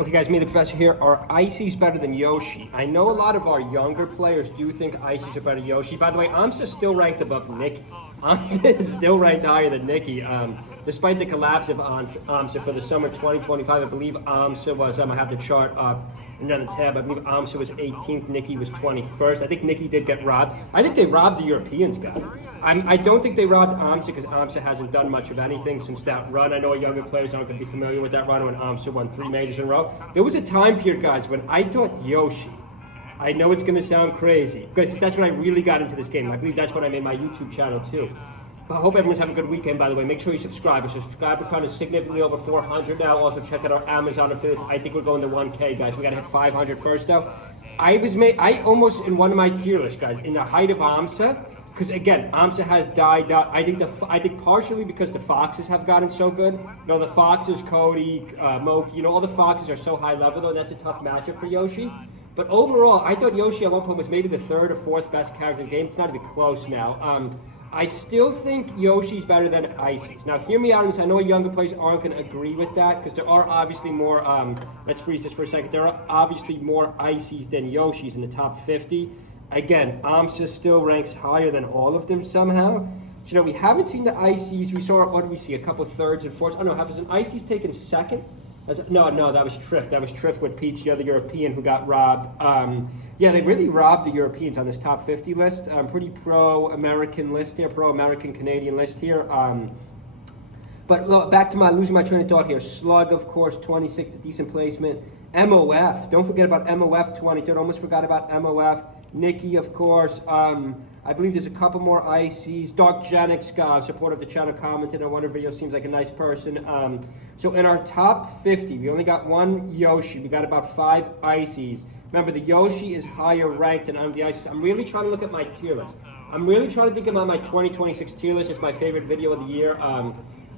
Okay guys, me the professor here. Are Icys better than Yoshi? I know a lot of our younger players do think Icys are better than Yoshi. By the way, Amsa's still ranked above Nick. Amsa is still ranked higher than Nikki. Despite the collapse of Amsa for the summer 2025, I believe Amsa was, I have the chart up and on the tab, I believe Amsa was 18th, Nikki was 21st. I think Nikki did get robbed. I think they robbed the Europeans, guys. I don't think they robbed Amsa because Amsa hasn't done much of anything since that run. I know younger players aren't going to be familiar with that run when Amsa won 3 majors in a row. There was a time period, guys, when I thought Yoshi, I know it's going to sound crazy, because that's when I really got into this game. I believe that's when I made my YouTube channel too. But I hope everyone's having a good weekend, by the way. Make sure you subscribe. Our subscriber count is significantly over 400 now. Also, check out our Amazon affiliates. I think we're going to 1K, guys. We got to hit 500 first, though. I almost, in one of my tier lists, guys, in the height of Amsa, because again, Amsa has died out. I think partially because the Foxes have gotten so good. You know, the Foxes, Cody, Moki, you know, all the Foxes are so high level, though. That's a tough matchup for Yoshi. But overall, I thought Yoshi at one point was maybe the 3rd or 4th best character in the game. It's not even close now. I still think Yoshi's better than Icys. Now, hear me out on this. I know younger players aren't going to agree with that because there are obviously more, let's freeze this for a second. There are obviously more Icys than Yoshis in the top 50. Again, Amsa still ranks higher than all of them somehow. So, you know, we haven't seen the Icys. We saw, what did we see? A couple of 3rds and 4ths. Oh, no, has an Icys taken 2nd? No, that was Triff. That was Triff with Peach, the other European who got robbed. Yeah, they really robbed the Europeans on this top 50 list. Pretty pro-American list here, pro-American-Canadian list here. But look, back to losing my train of thought here. Slug, of course, 26th, a decent placement. MOF, don't forget about MOF, 23rd. Almost forgot about MOF. Nikki, of course. I believe there's a couple more Icys. Dark Genix, support of the channel, commented on one of the videos, seems like a nice person. So in our top 50, we only got 1 Yoshi. We got about 5 Icys. Remember, the Yoshi is higher ranked than the Icys. I'm really trying to look at my tier list. I'm really trying to think about my 2026 tier list. It's my favorite video of the year.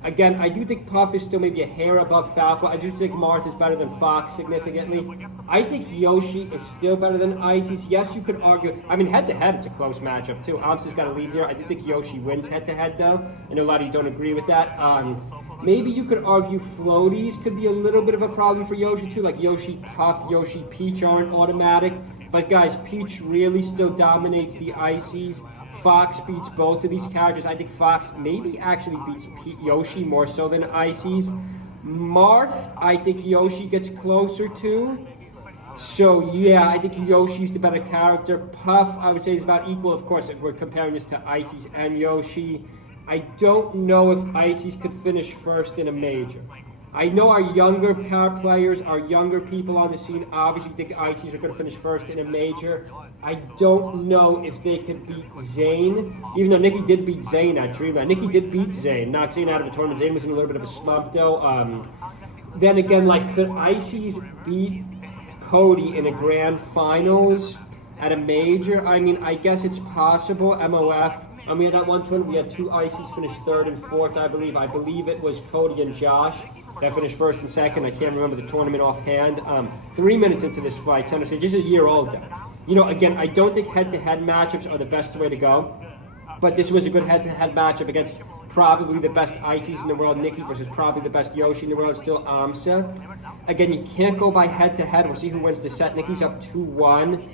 Again, I do think Puff is still maybe a hair above Falco. I do think Marth is better than Fox significantly. I think Yoshi is still better than Icys. Yes, you could argue. I mean, head-to-head, it's a close matchup, too. Amsa's got a lead here. I do think Yoshi wins head-to-head, though. I know a lot of you don't agree with that. Maybe you could argue floaties could be a little bit of a problem for Yoshi, too. Like Yoshi Puff, Yoshi Peach aren't automatic. But, guys, Peach really still dominates the Icys. Fox beats both of these characters. I think Fox maybe actually beats Yoshi more so than Icys. Marth, I think Yoshi gets closer to. So yeah, I think Yoshi's the better character. Puff, I would say, is about equal. Of course, we're comparing this to Icys and Yoshi. I don't know if Icys could finish first in a major. I know our younger players, our younger people on the scene, obviously think Icys are going to finish first in a major. I don't know if they could beat Zane, even though Nikki did beat Zane at Dreamland. Nikki did beat Zane, knocked Zane out of the tournament. Zane was in a little bit of a slump, though. Then again, like, could Icys beat Cody in a grand finals at a major? I mean, I guess it's possible. MOF. We had that one tournament. We had 2 Icys finish 3rd and 4th, I believe. I believe it was Cody and Josh that finished 1st and 2nd. I can't remember the tournament offhand. 3 minutes into this fight, center stage, just a year old. You know, again, I don't think head-to-head matchups are the best way to go, but this was a good head-to-head matchup against probably the best Icys in the world, Nikki, versus probably the best Yoshi in the world, still Amsa. Again, you can't go by head-to-head. We'll see who wins the set. Nikki's up 2-1.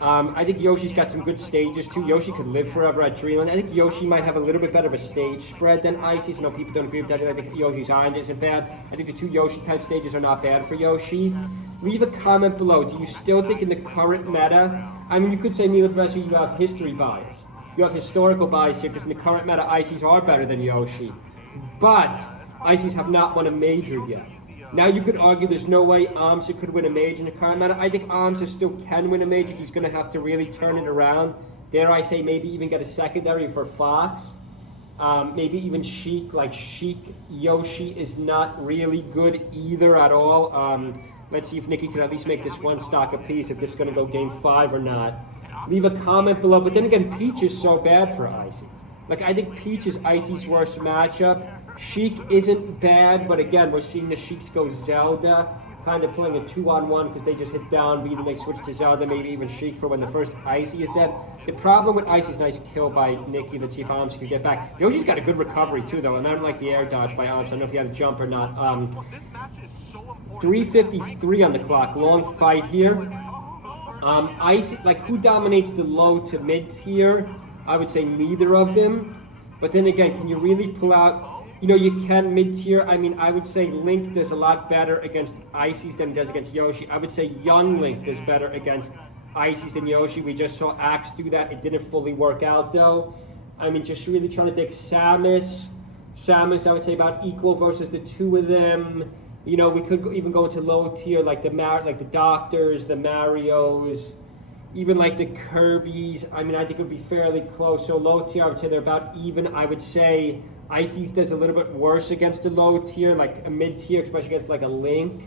I think Yoshi's got some good stages too. Yoshi could live forever at Dreamland. I think Yoshi might have a little bit better of a stage spread than Icys. I know people don't agree with that. I think Yoshi's Island isn't bad. I think the 2 Yoshi type stages are not bad for Yoshi. Leave a comment below. Do you still think in the current meta, I mean, you could say, Neil, Professor, you have history bias. You have historical bias here because in the current meta, Icys are better than Yoshi. But Icys have not won a major yet. Now you could argue there's no way Amsa could win a major in the current meta. I think Amsa still can win a major. He's going to have to really turn it around. Dare I say maybe even get a secondary for Fox. Maybe even Sheik. Like Sheik Yoshi is not really good either at all. Let's see if Nikki can at least make this 1 stock apiece, if this is going to go game 5 or not. Leave a comment below. But then again, Peach is so bad for Icys. Like, I think Peach is Icys' worst matchup. Sheik isn't bad, but again, we're seeing the Sheiks go Zelda. kind of playing a 2-on-1 because they just hit down B, then they switch to Zelda, maybe even Sheik for when the first Icy is dead. The problem with Icy's nice kill by Nikki. Let's see if Amsa can get back. Yoshi's got a good recovery too, though, and I don't like the air dodge by Amsa. I don't know if he had a jump or not. 3:53 on the clock. Long fight here. Icy, like, who dominates the low to mid tier? I would say neither of them. But then again, can you really pull out? You know, you can mid-tier. I mean, I would say Link does a lot better against Icys than he does against Yoshi. I would say young Link does better against Icys than Yoshi. We just saw Axe do that. It didn't fully work out, though. I mean, just really trying to take Samus. Samus, I would say about equal versus the two of them. You know, we could even go into low tier, like the Doctors, the Marios, even like the Kirbys. I mean, I think it would be fairly close. So low tier, I would say they're about even. I would say Icys does a little bit worse against the low tier, like a mid tier, especially against like a Link.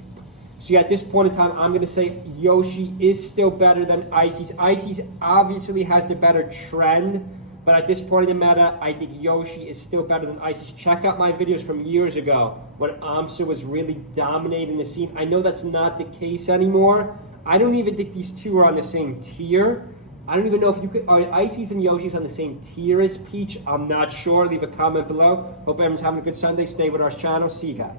So yeah, at this point in time, I'm going to say Yoshi is still better than Icys. Icys obviously has the better trend, but at this point in the meta, I think Yoshi is still better than Icys. Check out my videos from years ago when Amsa was really dominating the scene. I know that's not the case anymore. I don't even think these two are on the same tier. I don't even know if you could, are Icys and Yoshi's on the same tier as Peach? I'm not sure. Leave a comment below. Hope everyone's having a good Sunday. Stay with our channel. See you guys.